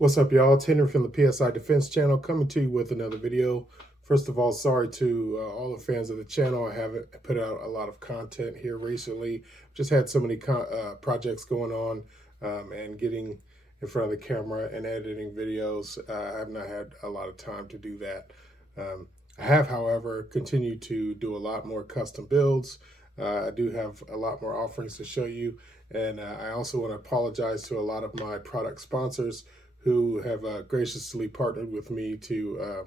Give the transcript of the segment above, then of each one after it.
What's up, y'all? Tanner from the PSI Defense channel coming to you with another video. First of all, sorry to all the fans of the channel. I haven't put out a lot of content here recently. Just had so many projects going on and getting in front of the camera and editing videos. I have not had a lot of time to do that. I have, however, continued to do a lot more custom builds. I do have a lot more offerings to show you. And I also want to apologize to a lot of my product sponsors who have graciously partnered with me to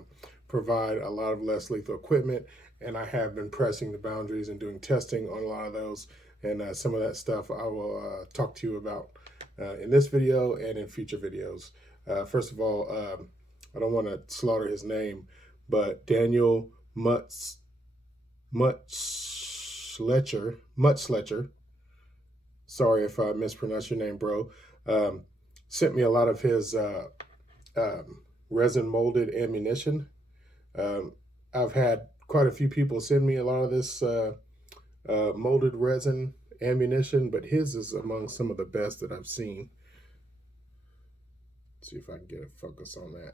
provide a lot of less lethal equipment. And I have been pressing the boundaries and doing testing on a lot of those. And some of that stuff I will talk to you about in this video and in future videos. First of all, I don't want to slaughter his name, but Daniel Mutsletcher, sorry if I mispronounced your name, bro, sent me a lot of his resin molded ammunition. I've had quite a few people send me a lot of this molded resin ammunition, but his is among some of the best that I've seen. Let's see if I can get a focus on that.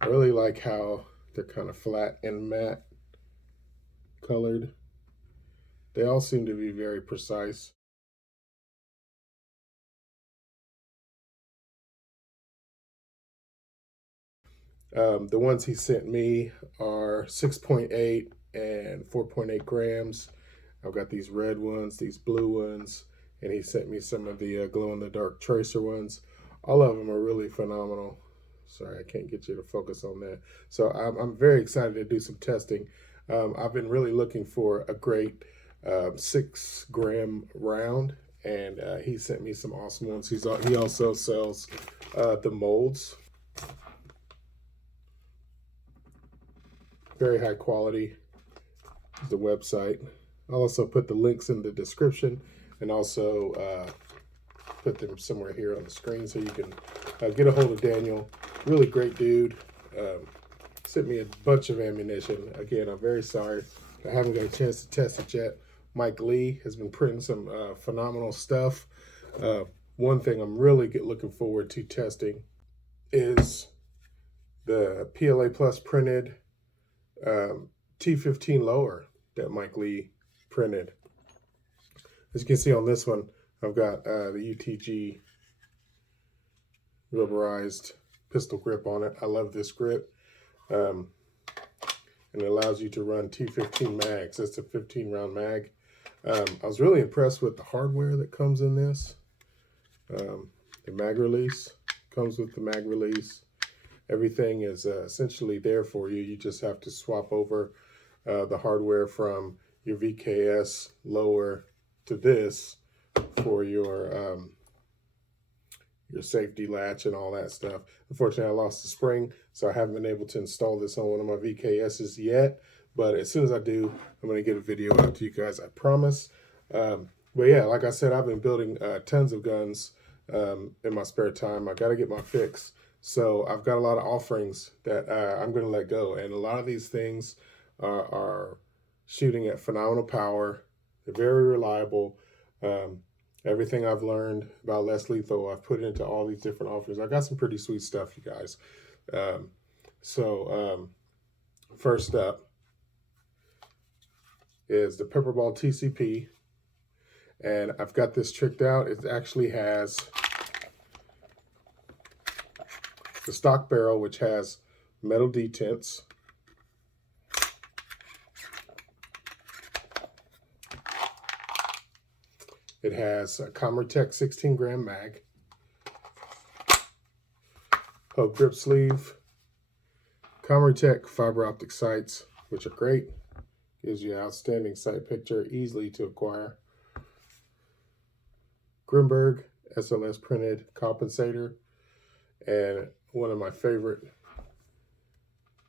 I really like how they're kind of flat and matte colored. They all seem to be very precise. The ones he sent me are 6.8 and 4.8 grams. I've got these red ones, these blue ones, and he sent me some of the glow-in-the-dark tracer ones. All of them are really phenomenal. Sorry, I can't get you to focus on that. So I'm very excited to do some testing. I've been really looking for a great 6-gram round, and he sent me some awesome ones. He also sells the molds. Very high quality, the website. I'll also put the links in the description and also put them somewhere here on the screen so you can get a hold of Daniel. Really great dude. Sent me a bunch of ammunition. Again, I'm very sorry I haven't got a chance to test it yet. Mike Lee has been printing some phenomenal stuff. One thing I'm really looking forward to testing is the PLA Plus printed T15 lower that Mike Lee printed. As you can see on this one, I've got the UTG rubberized pistol grip on it. I love this grip. And it allows you to run T15 mags. That's a 15-round mag. I was really impressed with the hardware that comes in this. The mag release comes with the mag release. Everything is essentially there for you. You just have to swap over the hardware from your VKS lower to this for your safety latch and all that stuff. Unfortunately, I lost the spring, so I haven't been able to install this on one of my VKSs yet. But as soon as I do, I'm going to get a video out to you guys, I promise. But yeah, like I said, I've been building tons of guns in my spare time. I got to get my fix. So I've got a lot of offerings that I'm going to let go. And a lot of these things are shooting at phenomenal power. They're very reliable. Everything I've learned about less lethal, I've put into all these different offerings. I got some pretty sweet stuff, you guys. First up is the Pepperball TCP. And I've got this tricked out. It actually has the stock barrel, which has metal detents. It has a Cymrutec 16-gram mag, hub grip sleeve, Cymrutec fiber optic sights, which are great. Gives you an outstanding sight picture, easily to acquire. Grimburg SLS printed compensator, and one of my favorite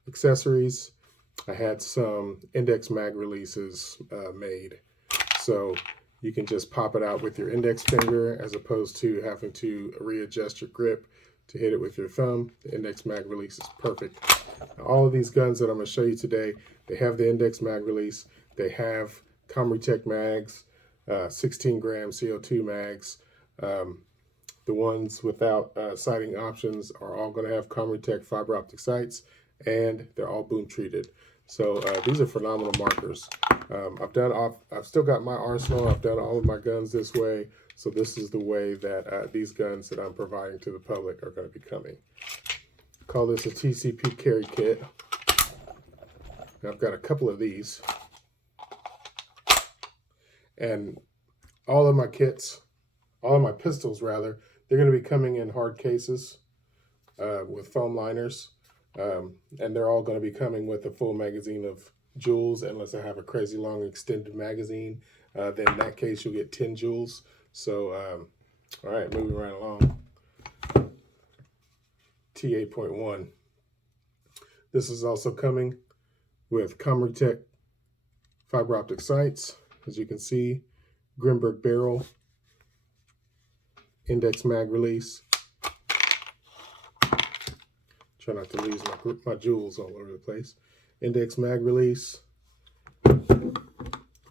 accessories, I had some index mag releases made. So you can just pop it out with your index finger as opposed to having to readjust your grip to hit it with your thumb. The index mag release is perfect. Now, all of these guns that I'm going to show you today, they have the index mag release. They have Cymrutec mags, 16-gram CO2 mags. The ones without sighting options are all going to have Cymrutec fiber optic sights, and they're all boom treated. So these are phenomenal markers. I've still got my arsenal. I've done all of my guns this way. So this is the way that these guns that I'm providing to the public are going to be coming. Call this a TCP carry kit. And I've got a couple of these. And all of my kits, all of my pistols rather, they're going to be coming in hard cases with foam liners. And they're all going to be coming with a full magazine of joules, unless I have a crazy long extended magazine. Then in that case, you'll get 10 joules. So, all right, moving right along. T8.1. This is also coming with Cymrutec fiber optic sights. As you can see, Grimburg barrel, index mag release. Try not to lose my joules all over the place. Index mag release,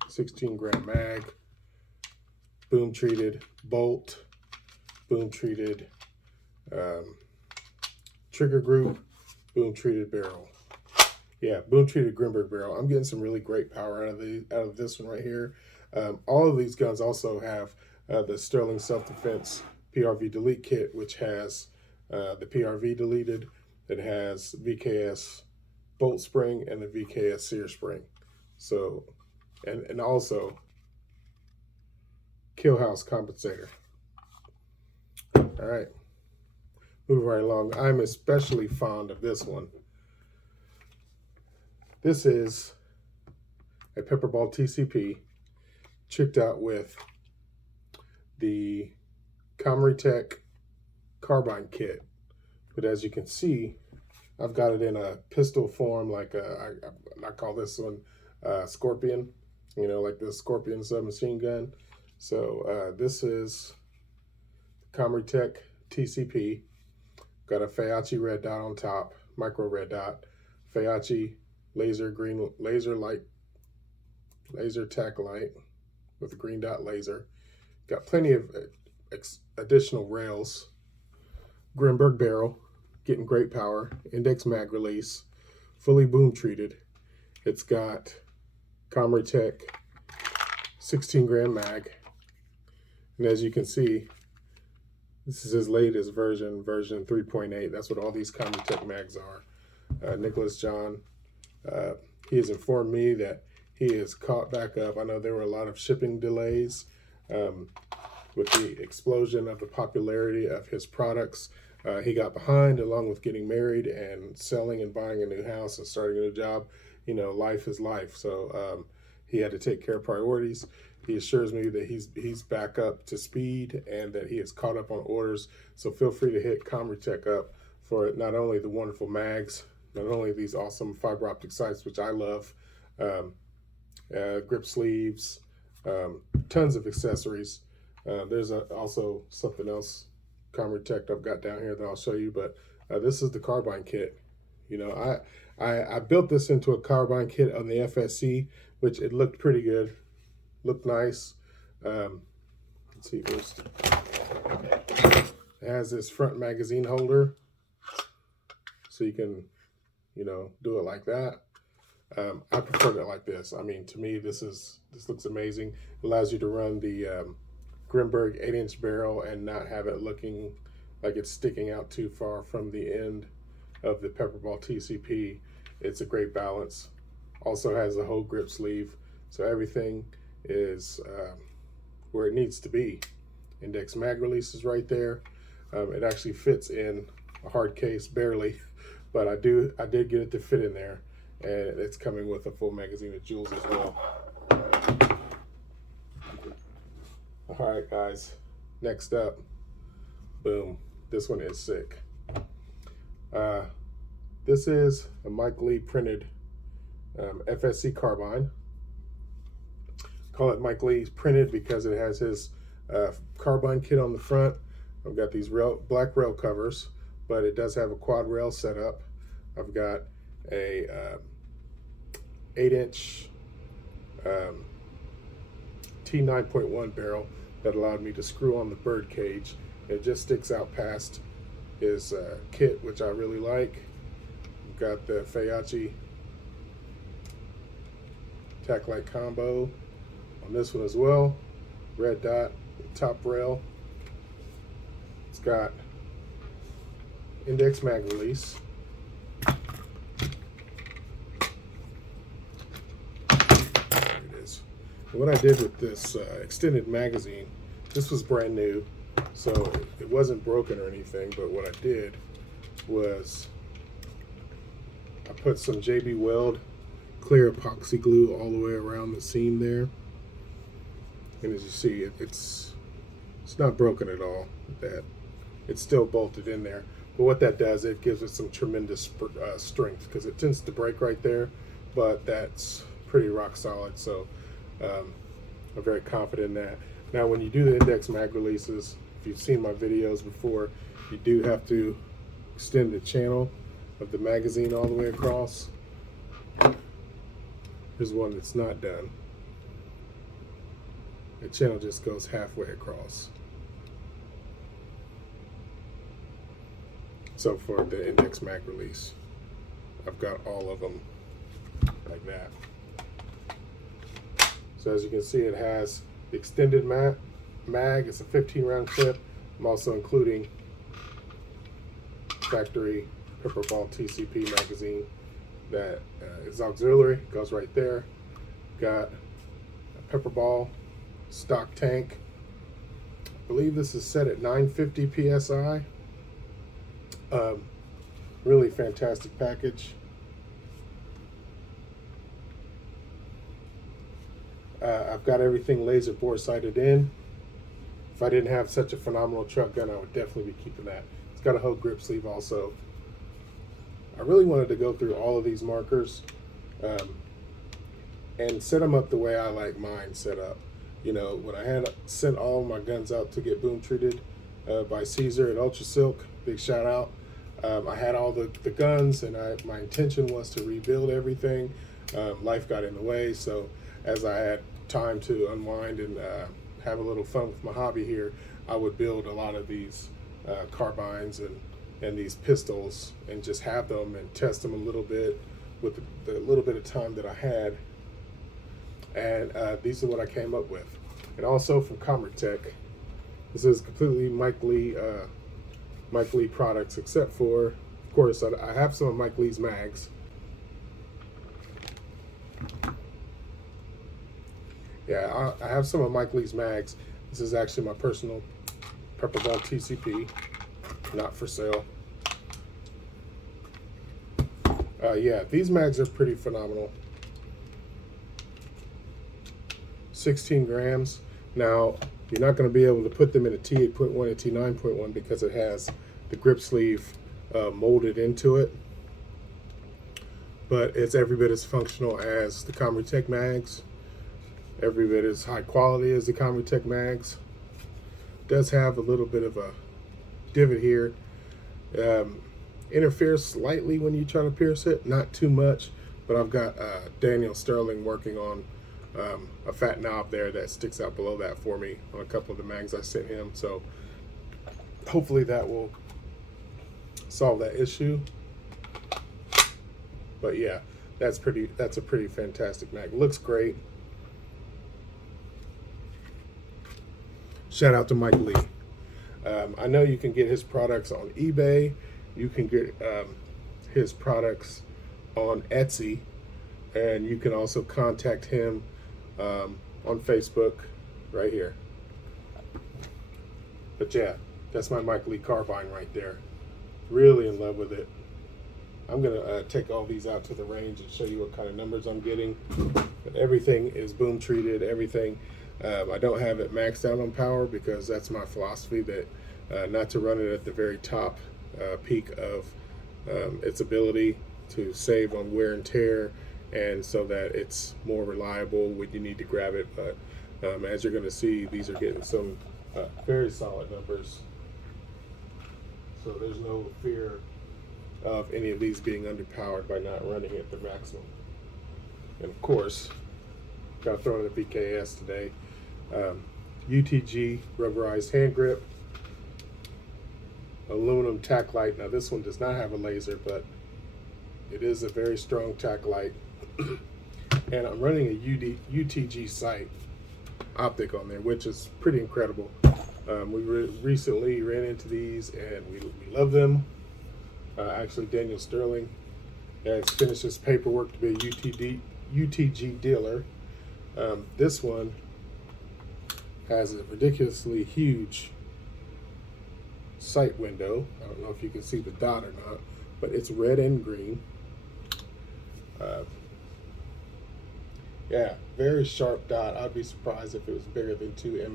16 gram mag, boom treated bolt, boom treated trigger group, boom treated barrel. Yeah, boom treated Grimburg barrel. I'm getting some really great power out of this one right here. All of these guns also have the Sterling Self-Defense PRV Delete Kit, which has the PRV deleted. It has VKS bolt spring and the VKS sear spring. So, and also kill house compensator. All right, moving right along. I'm especially fond of this one. This is a Pepperball TCP tricked out with the Cymrutec carbine kit. But as you can see, I've got it in a pistol form, like I call this one Scorpion, you know, like the Scorpion submachine gun. So this is Cymrutec TCP. Got a Faiachi red dot on top, micro red dot, Faiachi laser green laser tack light with a green dot laser. Got plenty of additional rails. Grimburg barrel, getting great power. Index mag release, fully boom treated. It's got Cymrutec 16 gram mag. And as you can see, this is his latest version 3.8. That's what all these Cymrutec mags are. Nicholas John, he has informed me that he is caught back up. I know there were a lot of shipping delays with the explosion of the popularity of his products. He got behind, along with getting married and selling and buying a new house and starting a new job. You know, life is life. So he had to take care of priorities. He assures me that he's back up to speed and that he is caught up on orders. So feel free to hit Cymrutec up for not only the wonderful mags, not only these awesome fiber optic sights, which I love, grip sleeves, tons of accessories. There's also something else Cymrutec I've got down here that I'll show you, but this is the carbine kit. You know, I built this into a carbine kit on the FSC, which it looked pretty good, looked nice. Let's see, it has this front magazine holder, so you can, you know, do it like that. I prefer it like this. I mean, to me, this looks amazing. It allows you to run the Grimburg 8-inch barrel and not have it looking like it's sticking out too far from the end of the Pepperball TCP. It's a great balance. Also has a whole grip sleeve, so everything is where it needs to be. Index mag release is right there. It actually fits in a hard case, barely, but I did get it to fit in there, and it's coming with a full magazine of joules as well. All right, guys, next up, boom, this one is sick. This is a Mike Lee printed FSC carbine. Call it Mike Lee printed because it has his carbine kit on the front. I've got these black rail covers, but it does have a quad rail setup. I've got a 8-inch T9.1 barrel that allowed me to screw on the bird cage It just sticks out past his kit, which I really like. We've got the Faiachi tack light combo on this one as well. Red dot top rail. It's got index mag release. There it is. And what I did with this extended magazine, this was brand new, so it wasn't broken or anything, but what I did was I put some JB Weld clear epoxy glue all the way around the seam there. And as you see, it's not broken at all. That it's still bolted in there. But what that does, it gives it some tremendous strength, because it tends to break right there, but that's pretty rock solid. So I'm very confident in that. Now, when you do the index mag releases, if you've seen my videos before, you do have to extend the channel of the magazine all the way across. Here's one that's not done. The channel just goes halfway across. So for the index mag release, I've got all of them like that. So as you can see, it has the extended mag. It's a 15 round clip. I'm also including factory Pepperball TCP magazine that is auxiliary, goes right there. Got a Pepperball stock tank. I believe this is set at 950 psi. Really fantastic package. I've got everything laser bore sighted in. If I didn't have such a phenomenal truck gun, I would definitely be keeping that. It's got a whole grip sleeve also. I really wanted to go through all of these markers and set them up the way I like mine set up. You know, when I had sent all of my guns out to get boom treated by Caesar at Ultrasilk, big shout out. I had all the guns, and my intention was to rebuild everything. Life got in the way, so as I had time to unwind and have a little fun with my hobby here, I would build a lot of these carbines and these pistols and just have them and test them a little bit with the little bit of time that I had. And these are what I came up with. And also from Cymrutec, this is completely Mike Lee products, except for, of course, I have some of Mike Lee's mags. Yeah, I have some of Mike Lee's mags. This is actually my personal Pepperball TCP, not for sale. Yeah, these mags are pretty phenomenal. 16 grams. Now, you're not going to be able to put them in a T8.1 and T9.1 because it has the grip sleeve molded into it. But it's every bit as functional as the Cymrutec mags. Every bit as high quality as the Cymrutec mags. It does have a little bit of a divot here. Interferes slightly when you try to pierce it, not too much, but I've got Daniel Sterling working on a fat knob there that sticks out below that for me on a couple of the mags I sent him, so hopefully that will solve that issue. But yeah, that's a pretty fantastic mag. Looks great. Shout out to Mike Lee. I know you can get his products on eBay. You can get his products on Etsy, and you can also contact him on Facebook right here. But yeah, that's my Mike Lee carbine right there. Really in love with it. I'm gonna take all these out to the range and show you what kind of numbers I'm getting. But everything is boom treated, everything. I don't have it maxed out on power because that's my philosophy, that not to run it at the very top peak of its ability, to save on wear and tear, and so that it's more reliable when you need to grab it. But as you're going to see, these are getting some very solid numbers, so there's no fear of any of these being underpowered by not running at the maximum. And of course, got to throw in the VKS today. UTG rubberized hand grip. aluminum tack light. Now this one does not have a laser, but it is a very strong tack light. And I'm running a UTG sight optic on there, which is pretty incredible. We recently ran into these and we love them. Actually, Daniel Sterling has finished his paperwork to be a UTG dealer. This one has a ridiculously huge sight window. I don't know if you can see the dot or not, but it's red and green. Yeah, very sharp dot. I'd be surprised if it was bigger than 2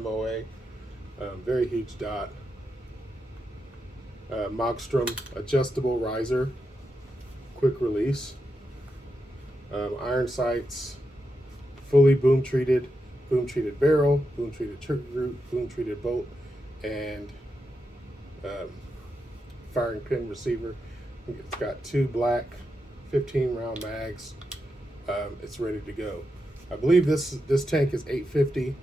MOA. Very huge dot. Mogstrom adjustable riser, quick release. Iron sights, fully boom treated barrel, boom treated trigger group, boom treated bolt, and firing pin receiver. It's got 2 black 15 round mags. It's ready to go. I believe this tank is $850.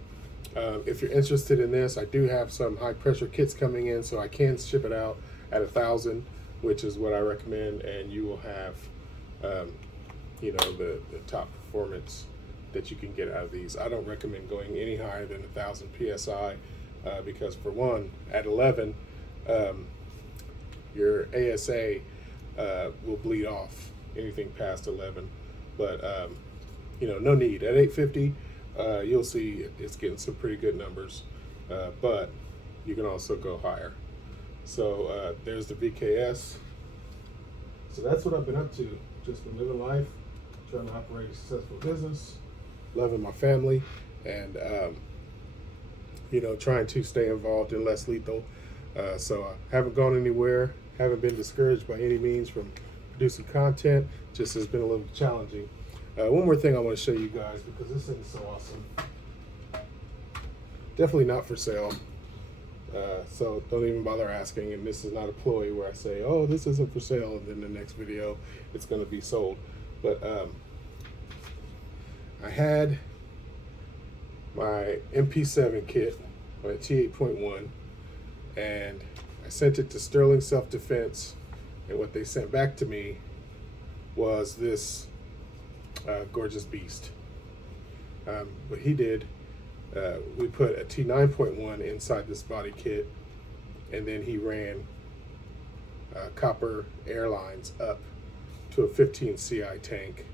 If you're interested in this, I do have some high pressure kits coming in, so I can ship it out at $1,000, which is what I recommend, and you will have you know, the top performance that you can get out of these. I don't recommend going any higher than 1,000 psi because, for one, at 11 your ASA will bleed off anything past 11. But you know, no need. At 850, you'll see it's getting some pretty good numbers, but you can also go higher. So there's the VKS. So that's what I've been up to. Just been living life, trying to operate a successful business, loving my family, and you know, trying to stay involved in less lethal. So I haven't gone anywhere, haven't been discouraged by any means from producing content. Just has been a little challenging. One more thing I want to show you guys, because this thing is so awesome. Definitely not for sale. So don't even bother asking. And this is not a ploy where I say, oh, this isn't for sale, and then the next video it's going to be sold. But I had my MP7 kit, my T8.1, and I sent it to Sterling Self-Defense, and what they sent back to me was this gorgeous beast. What he did, we put a T9.1 inside this body kit, and then he ran copper airlines up to a 15 CI tank.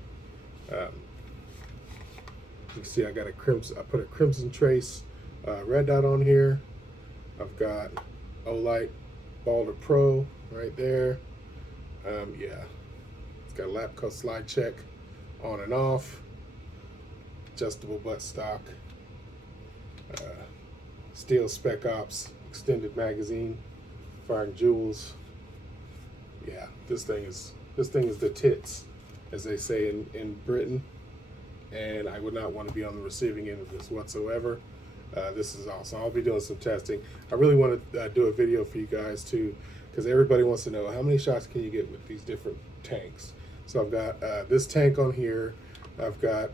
You can see I got a crimson. I put a crimson trace red dot on here. I've got Olight Balder Pro right there. Yeah, it's got a Lapco slide check on and off, adjustable buttstock, steel Spec Ops extended magazine, firing jewels. Yeah, this thing is the tits, as they say in Britain, and I would not want to be on the receiving end of this whatsoever. This is awesome. I'll be doing some testing. I really want to do a video for you guys too, because everybody wants to know how many shots can you get with these different tanks. So I've got this tank on here. I've got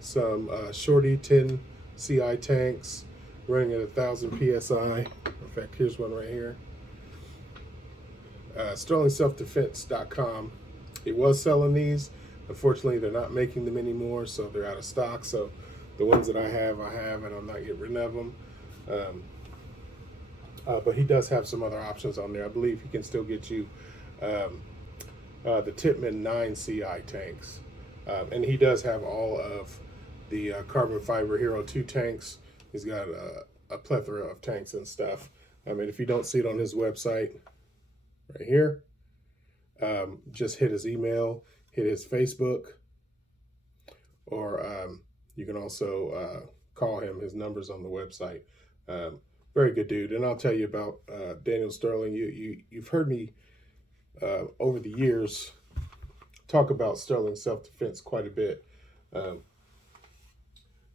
some Shorty 10 CI tanks running at 1,000 psi. In fact, here's one right here. SterlingSelfDefence.com. It was selling these. Unfortunately, they're not making them anymore, so they're out of stock. So the ones that I have, and I'm not getting rid of them. But he does have some other options on there. I believe he can still get you the Tippmann 9 CI tanks. And he does have all of the carbon fiber Hero 2 tanks. He's got a plethora of tanks and stuff. I mean, if you don't see it on his website, right here, just hit his email, hit his Facebook, or you can also call him. His number's on the website. Very good dude. And I'll tell you about Daniel Sterling. You've heard me over the years talk about Sterling Self-Defense quite a bit.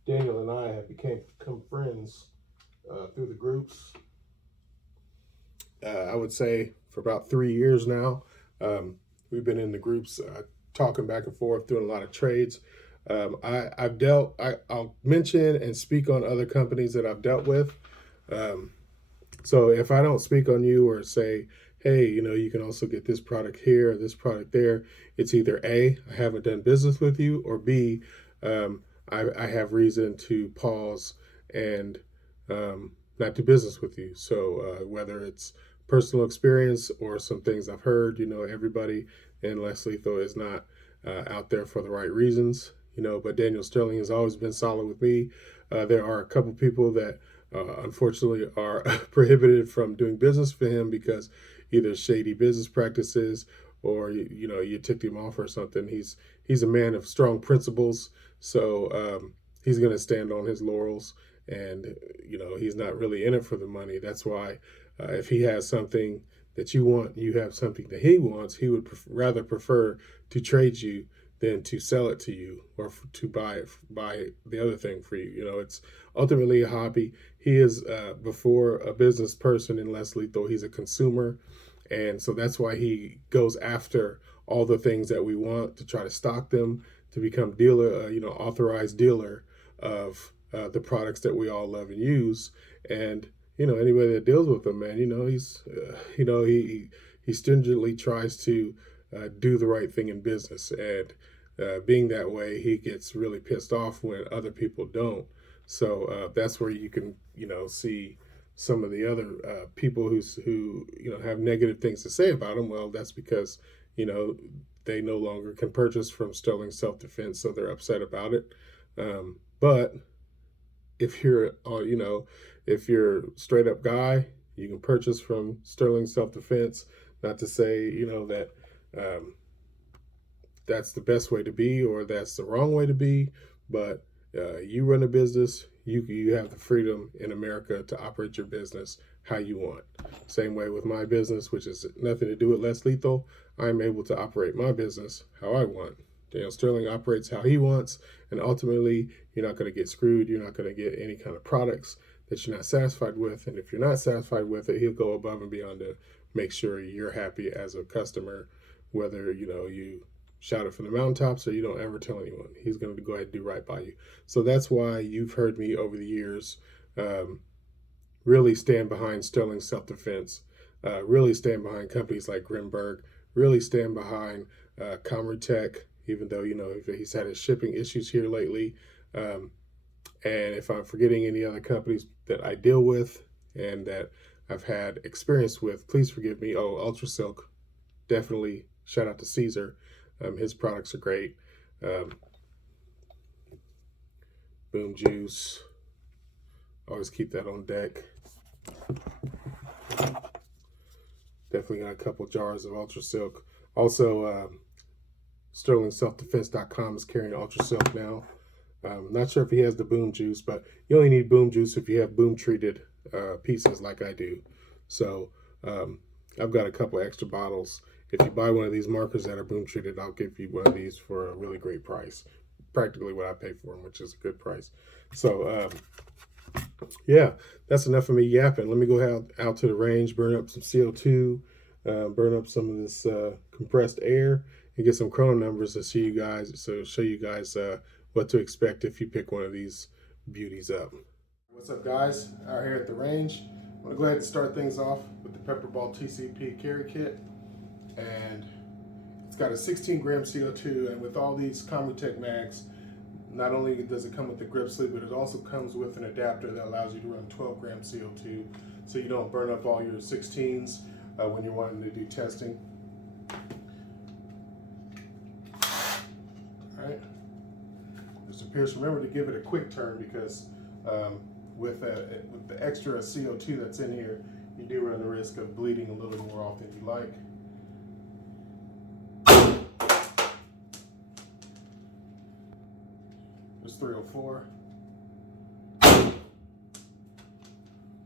Daniel and I have become friends through the groups. I would say for about 3 years now. We've been in the groups talking back and forth, doing a lot of trades. I'll mention and speak on other companies that I've dealt with. So if I don't speak on you or say, hey, you can also get this product here, this product there, it's either A, I haven't done business with you, or B, I have reason to pause and not do business with you. So whether it's personal experience or some things I've heard, everybody in less lethal is not out there for the right reasons, but Daniel Sterling has always been solid with me. There are a couple people that unfortunately are prohibited from doing business for him because either shady business practices or you ticked him off or something. He's a man of strong principles, so he's going to stand on his laurels, and he's not really in it for the money. That's why if he has something that you want, you have something that he wants, he would rather prefer to trade you than to sell it to you or to buy the other thing for you. It's ultimately a hobby. He is before a business person in less lethal. He's a consumer, and so that's why he goes after all the things that we want to try to stock them, to become dealer, authorized dealer of the products that we all love and use. And anybody that deals with him, man, he's he stringently tries to do the right thing in business, and being that way, he gets really pissed off when other people don't. So that's where you can see some of the other people who have negative things to say about him. Well, that's because they no longer can purchase from Sterling Self-Defense, so they're upset about it. But if you're if you're straight up guy, you can purchase from Sterling Self-Defense. Not to say that that's the best way to be or that's the wrong way to be, but you run a business, you have the freedom in America to operate your business how you want. Same way with my business, which is nothing to do with less lethal. I'm able to operate my business how I want. Daniel Sterling operates how he wants, and ultimately you're not going to get screwed. You're not going to get any kind of products that you're not satisfied with, and if you're not satisfied with it, he'll go above and beyond to make sure you're happy as a customer, whether you shout it from the mountaintops or you don't ever tell anyone. He's going to go ahead and do right by you. So that's why you've heard me over the years really stand behind Sterling Self-Defense, really stand behind companies like Grimburg, really stand behind Cymrutec, even though he's had his shipping issues here lately. And if I'm forgetting any other companies that I deal with and that I've had experience with, please forgive me. Oh, Ultrasilk, definitely shout out to Caesar. His products are great. Boom Juice, always keep that on deck. Definitely got a couple jars of Ultrasilk. Also, SterlingSelfDefense.com is carrying Ultrasilk now. Not sure if he has the Boom Juice, but you only need Boom Juice if you have boom treated pieces like I do. So I've got a couple extra bottles. If you buy one of these markers that are boom treated, I'll give you one of these for a really great price. Practically what I pay for them, which is a good price. So yeah, that's enough of me yapping. Let me go out to the range, burn up some CO2, burn up some of this compressed air, and get some chrono numbers to show you guys what to expect if you pick one of these beauties up. What's up, guys? Out here at the range. I'm gonna go ahead and start things off with the Pepperball TCP carry kit, and it's got a 16-gram CO2, and with all these Cymrutec mags, not only does it come with the grip sleeve, but it also comes with an adapter that allows you to run 12-gram CO2, so you don't burn up all your 16s when you're wanting to do testing. All right. Mr. Pierce, remember to give it a quick turn because with the extra CO2 that's in here, you do run the risk of bleeding a little more often than you like. There's 304,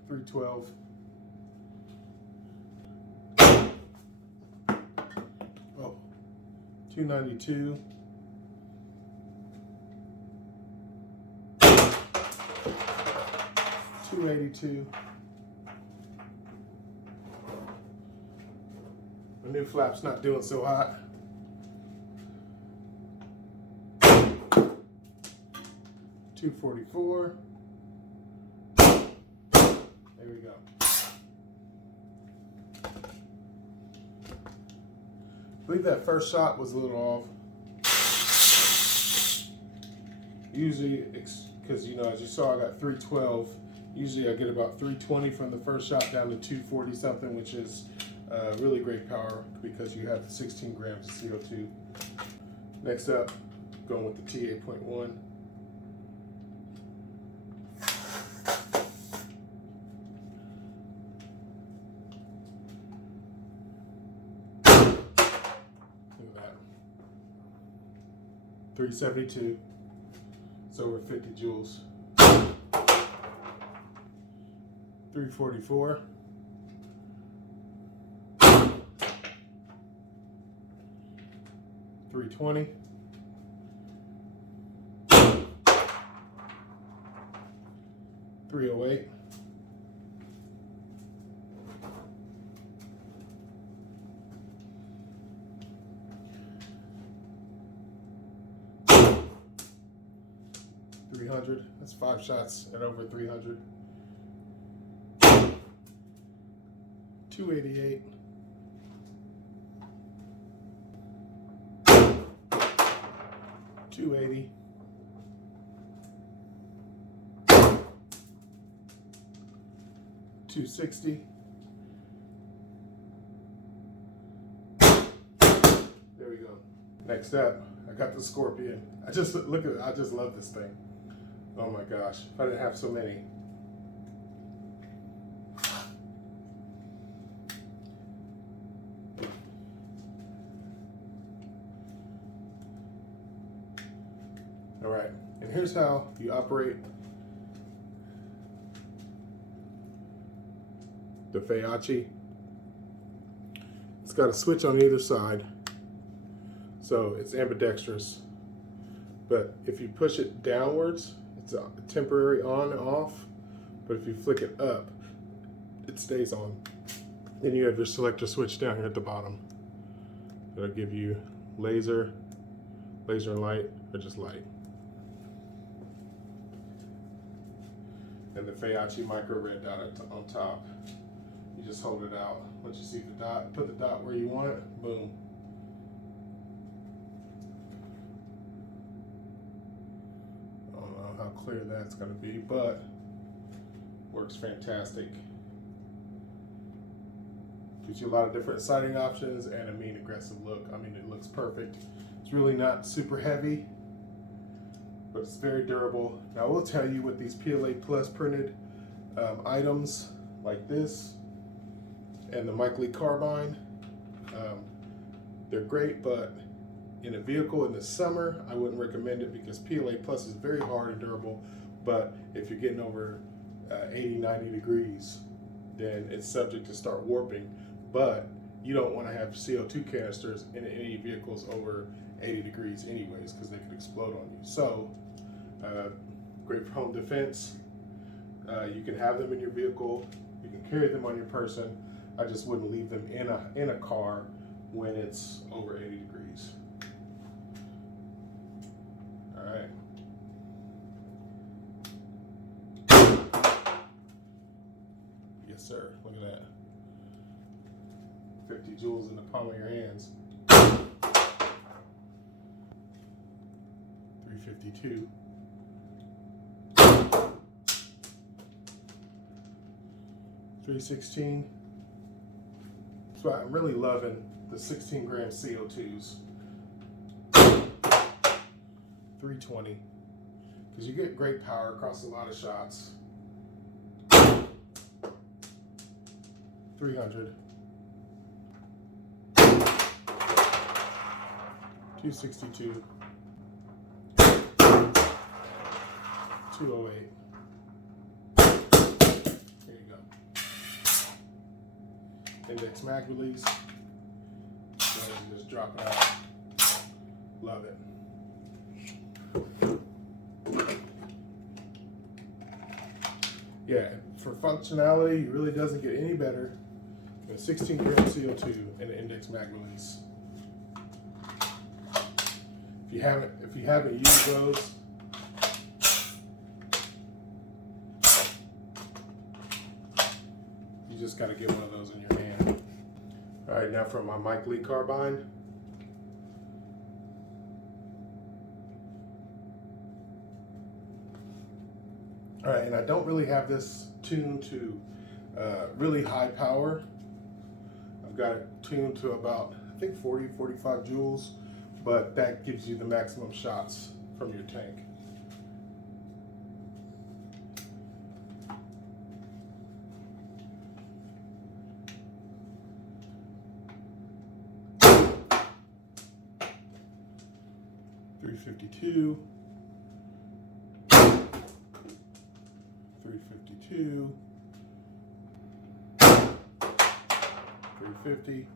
312, oh, 292, 282. My new flap's not doing so hot. 244. There we go. I believe that first shot was a little off. Usually, because you know, as you saw, I got 312. Usually I get about 320 from the first shot down to 240 something, which is really great power because you have 16 grams of CO2. Next up, going with the T8.1. Look at that. 372. It's over 50 joules. 344. 320. 308. 300. That's 5 shots at over 300. 288. 280. 260. There we go. Next up, I got the Scorpion. I just love this thing. Oh my gosh, if I didn't have so many. All right, and here's how you operate the Faiachi. It's got a switch on either side, so it's ambidextrous. But if you push it downwards, it's a temporary on and off. But if you flick it up, it stays on. Then you have your selector switch down here at the bottom. It'll give you laser and light, or just light. And the Faiachi micro red dot on top. You just hold it out. Once you see the dot, put the dot where you want it, boom. I don't know how clear that's gonna be, but works fantastic. Gives you a lot of different sighting options and a mean aggressive look. I mean, it looks perfect. It's really not super heavy, but it's very durable. Now I will tell you, with these PLA Plus printed items like this and the Mike Lee carbine, they're great, but in a vehicle in the summer, I wouldn't recommend it because PLA Plus is very hard and durable, but if you're getting over 80, 90 degrees, then it's subject to start warping. But you don't want to have CO2 canisters in any vehicles over 80 degrees anyways, because they could explode on you. So, great for home defense. You can have them in your vehicle. You can carry them on your person. I just wouldn't leave them in a car when it's over 80 degrees. All right. Yes, sir. Look at that. 50 joules in the palm of your hands. 352. 316. So I'm really loving the 16 gram CO2s. 320. Because you get great power across a lot of shots. 300. 262. 208. There you go. Index mag release. So you just drop it out. Love it. Yeah, for functionality, it really doesn't get any better than 16 gram CO2 and an index mag release. If you haven't used those, you just got to get one of those in your hand. All right, now for my Mike Lee carbine. All right, and I don't really have this tuned to really high power. I've got it tuned to about, I think 40, 45 joules, but that gives you the maximum shots from your tank. .352, 352, 350,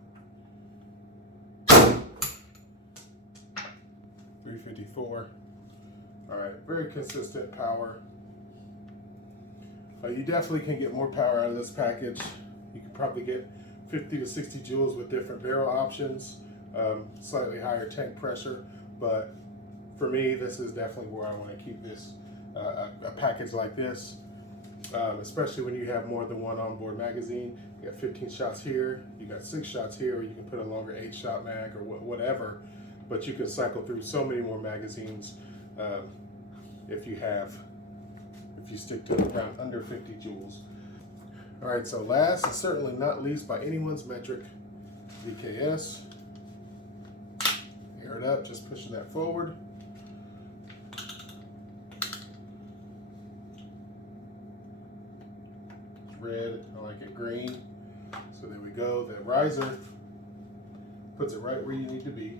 354. All right, very consistent power. You definitely can get more power out of this package. You can probably get 50 to 60 joules with different barrel options, slightly higher tank pressure, but for me, this is definitely where I want to keep this, a package like this, especially when you have more than one onboard magazine. You got 15 shots here, you got 6 shots here, or you can put a longer 8-shot mag or whatever, but you can cycle through so many more magazines if you stick to around under 50 joules. All right, so last and certainly not least by anyone's metric, VKS. Air it up, just pushing that forward. Red, I like it green. So there we go. The riser puts it right where you need to be.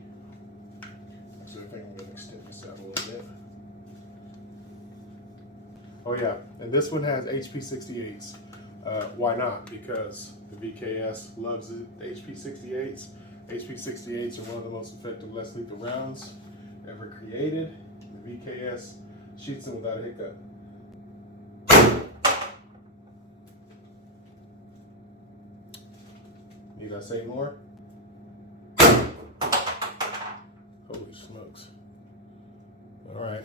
So I think I'm going to extend this out a little bit. Oh yeah, and this one has HP 68s. Why not? Because the VKS loves the HP 68s. HP 68s are one of the most effective less lethal rounds ever created. The VKS shoots them without a hiccup. Need I say more? Holy smokes. All right.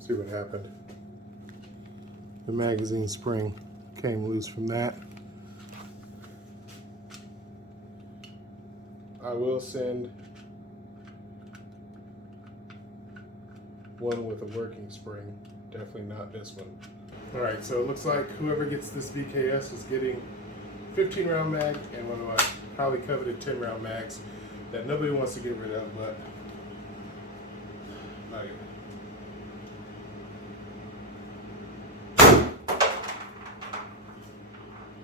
See what happened. The magazine spring came loose from that. I will send one with a working spring, definitely not this one. All right, so it looks like whoever gets this VKS is getting 15 round mag and one of my highly coveted 10 round mags that nobody wants to get rid of, but not yet.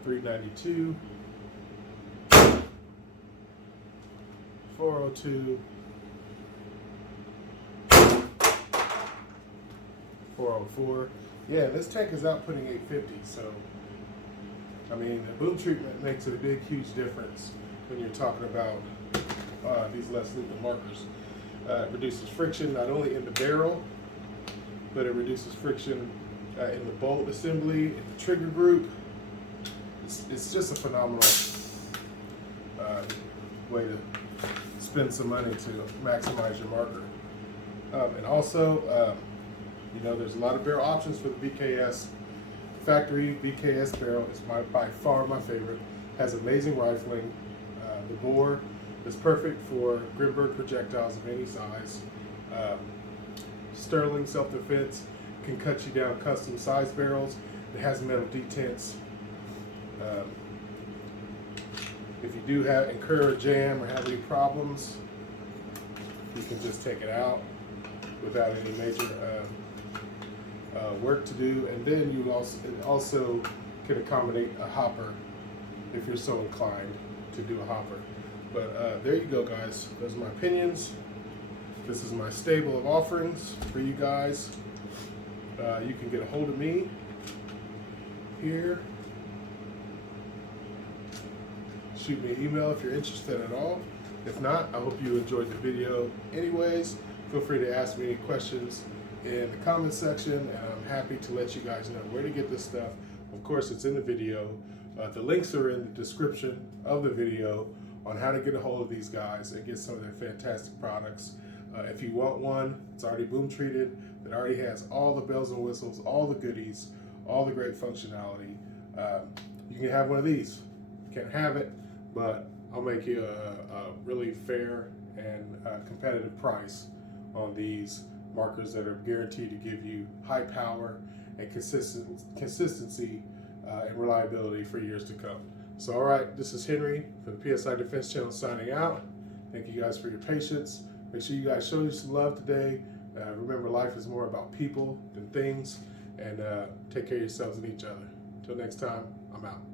.392, 402, 404. Yeah, this tank is outputting 850, so I mean, the boom treatment makes a big, huge difference when you're talking about these less lethal markers. It reduces friction not only in the barrel, but it reduces friction in the bolt assembly, in the trigger group. It's just a phenomenal way to spend some money to maximize your marker. And also, you know, there's a lot of barrel options for the VKS. Factory VKS barrel is by far my favorite. Has amazing rifling. The bore is perfect for Grimburg projectiles of any size. Sterling self-defense can cut you down custom size barrels. It has metal detents. If you do incur a jam or have any problems, you can just take it out without any major work to do. And then you also can accommodate a hopper if you're so inclined to do a hopper. But there you go, guys. Those are my opinions. This is my stable of offerings for you guys. You can get a hold of me here. Shoot me an email if you're interested at all. If not, I hope you enjoyed the video anyways. Feel free to ask me any questions in the comment section, and I'm happy to let you guys know where to get this stuff. Of course, it's in the video. The links are in the description of the video on how to get a hold of these guys and get some of their fantastic products. If you want one, it's already boom treated, that already has all the bells and whistles, all the goodies, all the great functionality. You can have one of these. You can't have it, but I'll make you a really fair and competitive price on these markers that are guaranteed to give you high power and consistency and reliability for years to come. So, all right, this is Henry for the PSI Defense Channel signing out. Thank you guys for your patience. Make sure you guys show you some love today. Remember, life is more about people than things, and take care of yourselves and each other. Until next time, I'm out.